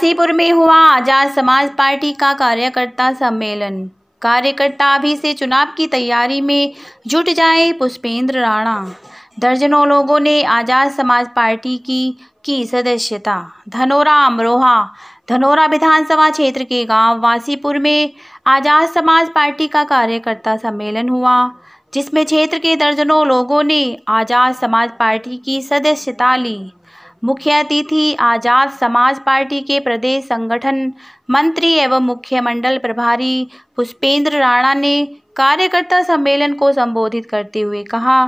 वासीपुर में हुआ आजाद समाज पार्टी का कार्यकर्ता सम्मेलन। कार्यकर्ता अभी से चुनाव की तैयारी में जुट जाए, पुष्पेंद्र राणा। दर्जनों लोगों ने आजाद समाज पार्टी की सदस्यता। धनोरा विधानसभा क्षेत्र के गांव वासीपुर में आजाद समाज पार्टी का कार्यकर्ता सम्मेलन हुआ, जिसमें क्षेत्र के दर्जनों लोगों ने आजाद समाज पार्टी की सदस्यता ली। मुख्य अतिथि आजाद समाज पार्टी के प्रदेश संगठन मंत्री एवं मुख्य मंडल प्रभारी पुष्पेंद्र राणा ने कार्यकर्ता सम्मेलन को संबोधित करते हुए कहा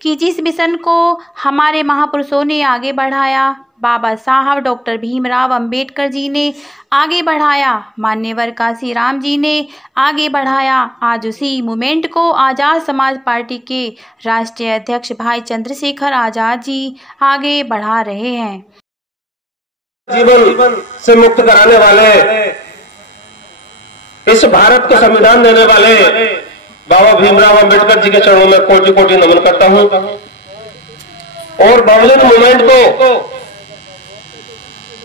कि जिस मिशन को हमारे महापुरुषों ने आगे बढ़ाया, बाबा साहब डॉक्टर भीमराव अंबेडकर जी ने आगे बढ़ाया, मान्यवर काशीराम जी ने आगे बढ़ाया, आज उसी मूवमेंट को आजाद समाज पार्टी के राष्ट्रीय अध्यक्ष भाई चंद्रशेखर आजाद जी आगे बढ़ा रहे हैं। जीवन से मुक्त कराने वाले, इस भारत को संविधान देने वाले बाबा भीमराव अंबेडकर जी के चरणों में कोटि कोटि नमन करता हूं और बहुजन मूवमेंट को,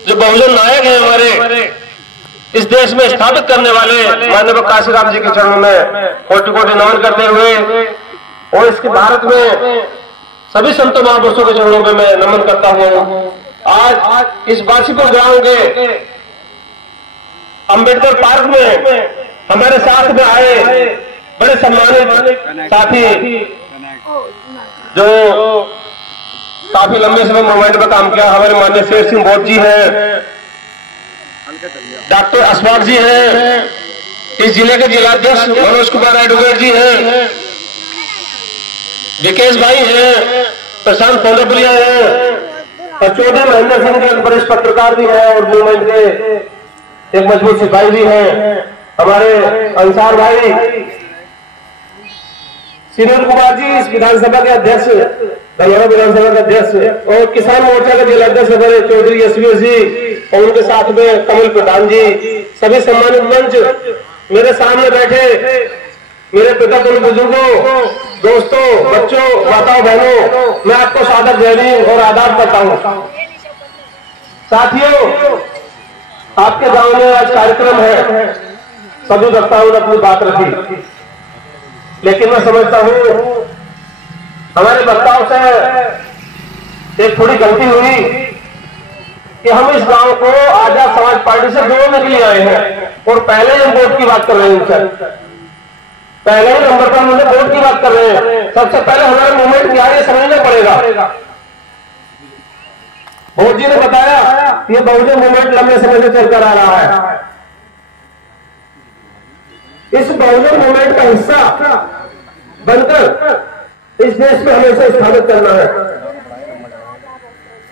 जो बहुजन नायक है हमारे इस देश में स्थापित करने वाले माननीय काशीराम जी के चरणों में कोटि कोटि नमन करते हुए और इसके भारत में सभी संतों महापुरुषों के चरणों में मैं नमन करता हूं। आज इस वासीपुर गांव के अंबेडकर पार्क में हमारे साथ में आए बड़े सम्मानित साथी जो काफी लंबे समय मूवमेंट में काम किया, हमारे माननीय शेर सिंह बोध जी हैं, डॉक्टर अशफाक जी हैं, इस जिले के जिलाध्यक्ष मनोज कुमार एडवोकेट जी हैं, विकेश भाई हैं, प्रशांत पौंडपुरिया हैं और चौधरी महेंद्र सिंह जी वरिष्ठ पत्रकार भी हैं और मूवमेंट के एक मजबूत सिपाही भी हैं, हमारे अंसार भाई, सुनील कुमार जी इस विधानसभा के अध्यक्ष, धनोरा विधानसभा के अध्यक्ष और किसान मोर्चा के जिलाध्यक्ष हमारे चौधरी यशवीर जी और उनके साथ में कमल प्रधान जी, सभी सम्मानित मंच, मेरे सामने बैठे मेरे पिता पुरुष बुजुर्गों, दोस्तों, बच्चों, माताओं, बहनों, मैं आपको सादर जय हिंद और आदाब करता हूं। साथियों, आपके गांव में आज कार्यक्रम है, सभी वक्ताओं ने अपनी बात रखी, लेकिन मैं समझता हूं हमारे वक्ताओं से एक थोड़ी गलती हुई कि हम इस गांव को आजाद समाज पार्टी से जोड़ने के लिए आए हैं और पहले ही हम वोट की बात कर रहे हैं सर, पहले ही नंबर पर मुझे वोट की बात कर रहे हैं। सबसे पहले हमारा मूवमेंट क्या है ये समझना पड़ेगा। भोज जी ने बताया ये बहुजन मूवमेंट लंबे समय से चलकर आ रहा है। इस बहुजन मूवमेंट का हिस्सा बनकर इस देश में हमेशा स्थापित करना है।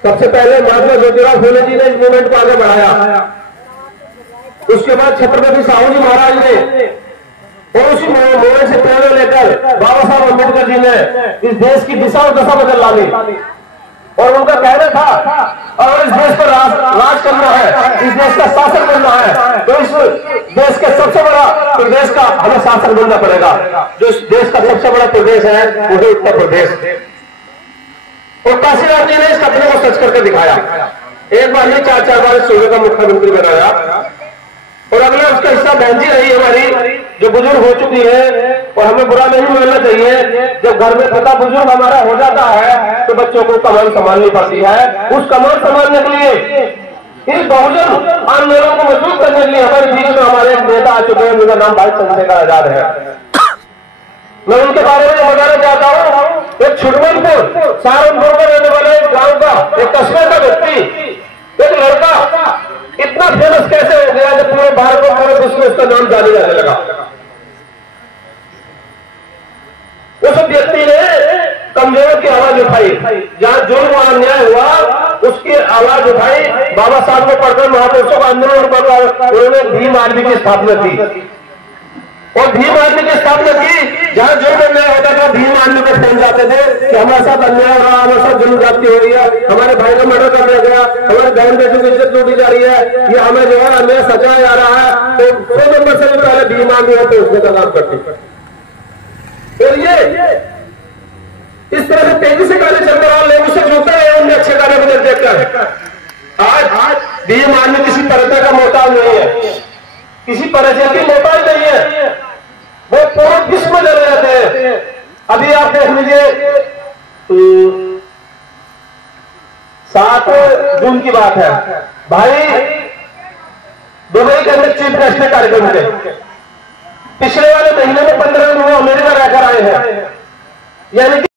सबसे पहले महात्मा ज्योतिराव फुले जी ने इस मूवमेंट को आगे बढ़ाया, उसके बाद छत्रपति साहू जी महाराज ने और उसी मूवमेंट से प्रेरणा लेकर बाबा साहब अम्बेडकर जी ने इस देश की दिशा और दशा बदल डाली और उनका कहना था अगर इस देश पर राज करना है, इस देश का शासन बनना है, तो इस देश के सबसे बड़ा प्रदेश का हमें शासन बनना पड़ेगा। जो इस देश का सबसे बड़ा प्रदेश है वो है उत्तर प्रदेश। और काशीराम जी ने इस सपने को सच करके दिखाया। एक बार नहीं 4-4 बार सूबे का मुख्यमंत्री बनाया और अगले उसका हिस्सा बहन जी रही हमारी, जो बुजुर्ग हो चुकी है और हमें बुरा नहीं मानना चाहिए। जब घर में पिता बुजुर्ग हमारा हो जाता है तो बच्चों को कमान संभालनी पड़ती है। उस कमान संभालने के लिए, इस बहुजन आंदोलन को मजबूत करने के लिए हमारे बीच में हमारे एक नेता आ चुके हैं, उनका नाम भाई चंद्रशेखर आजाद है। मैं उनके बारे में बताना चाहता हूँ। एक छुटमलपुर सहारनपुर में रहने वाले एक गांव का, एक कस्बे का व्यक्ति, एक लड़का इतना फेमस कैसे हो गया जब पूरे भारत में, पूरे विश्व में उसका नाम जाने जाने लगा। उस व्यक्ति ने कमजोर की आवाज उठाई, जहां जुल्म अन्याय हुआ उसकी आवाज उठाई, बाबा साहब को पढ़कर महापुरुषों का आंदोलन कर उन्होंने भीम आर्मी की स्थापना की और भीम आर्मी की स्थापना की। जहां जुल्म अन्याय होता था भीम आर्मी को फोन जाते थे कि हमारे साथ अन्याय हो रहा, हमारे साथ जुल्म जाती हो रही है, हमारे भाई का मर्डर कर दिया गया, हमारे बहन बेटों की इज्जत लूटी जा रही है, ये हमें जो है अन्याय सचाया जा रहा है। तो 100 नंबर से भी पहले भीम आर्मी होते उसने का काम करती और ये इस तरह से तेजी से कार्य चल रहा है। लोग उससे जुड़ते हैं उनके अच्छे कार्य को देखकर। आज भीम आर्मी किसी तरह का मोहताज नहीं है, किसी परिचय की मोहताज नहीं है, वो पूरे विश्व में लड़े रहते हैं। अभी आप देख लीजिए 7 जून की बात है भाई, दुबई के अंदर चीफ गेस्ट के कार्यक्रम थे। पिछले वाले महीने में 15 दिन वो अमेरिका रहकर आए हैं, यानी कि